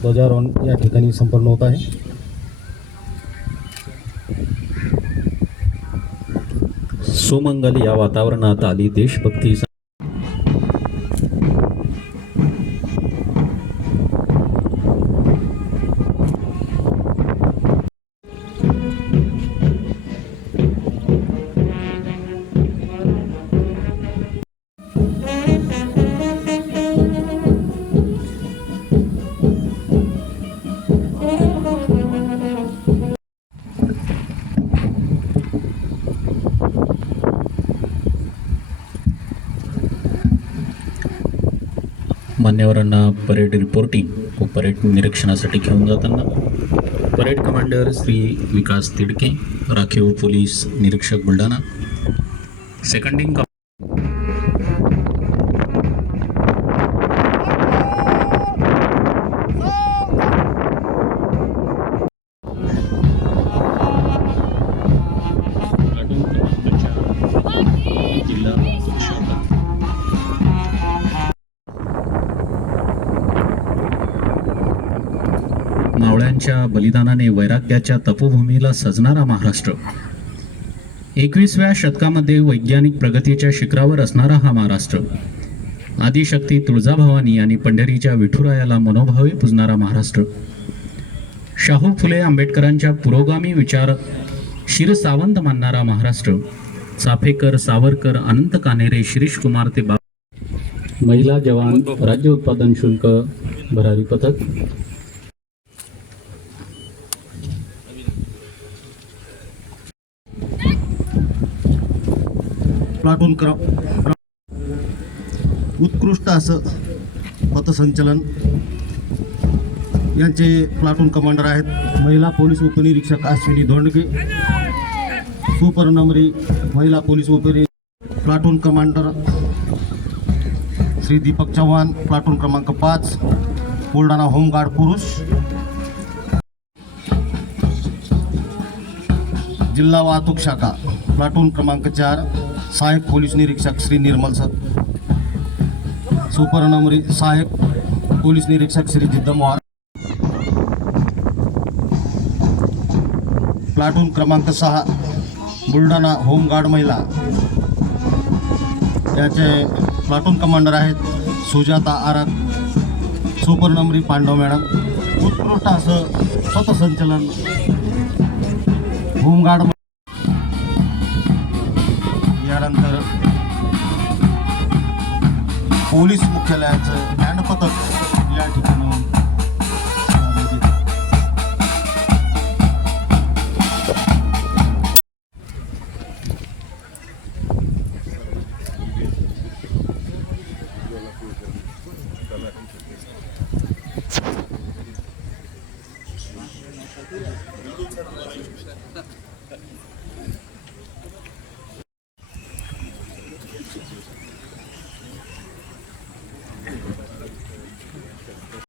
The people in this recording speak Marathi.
ध्वजारोहण या ठिकाणी संपन्न होत आहे. सुमंगल या वातावरणात आली देशभक्ती. मान्यवरांना परेड रिपोर्टिंग व परेड निरीक्षणासाठी घेऊन जाताना परेड कमांडर श्री विकास तिडके, राखीव पोलीस निरीक्षक बुलढाणा, सेकंडिंग मावळ्यांच्या बलिदानाने वैराग्याच्या तपोभूमीला सजणारा महाराष्ट्र, 21व्या शतकामध्ये वैज्ञानिक प्रगतीच्या शिखरावर असणारा हा महाराष्ट्र, आदिशक्ती तुळजाभवानी आणि पंढरीच्या विठुरायाला मनोभावे पूजणारा महाराष्ट्र, शाहू फुले आंबेडकरांच्या पुरोगामी विचार शिरसावंत मानणारा महाराष्ट्र, चाफेकर, सावरकर, अनंत कान्हेरे, शिरीष कुमार ते महिला जवान, राज्य उत्पादन शुल्क भरारी पथक, प्लाटून उत्कृष्ट असं पथसंचलन यांचे प्लाटून कमांडर आहेत महिला पोलीस उपनिरीक्षक अश्विनी धोंडगे, सुपरनमरी महिला police platoon commander Shri Deepak Chavan, platoon क्रमांक 5 बुलढाणा होमगार्ड पुरुष, जिल्हा वाहतूक शाखा प्लाटून क्रमांक 4 सहाय्यक पोलीस निरीक्षक श्री निर्मल सुपरनमरी सहाय्यक पोलीस निरीक्षक श्री जिद्दमवार, प्लाटून क्रमांक 6 बुलढाणा होमगार्ड महिला याचे प्लाटून कमांडर आहेत सुजाता आरक, सुपरनमरी पांडव मॅडम. उत्कृष्ट असं पथसंचलन होमगार्ड. यानंतर पोलीस मुख्यालयाचं बँड पथक या ठिकाणी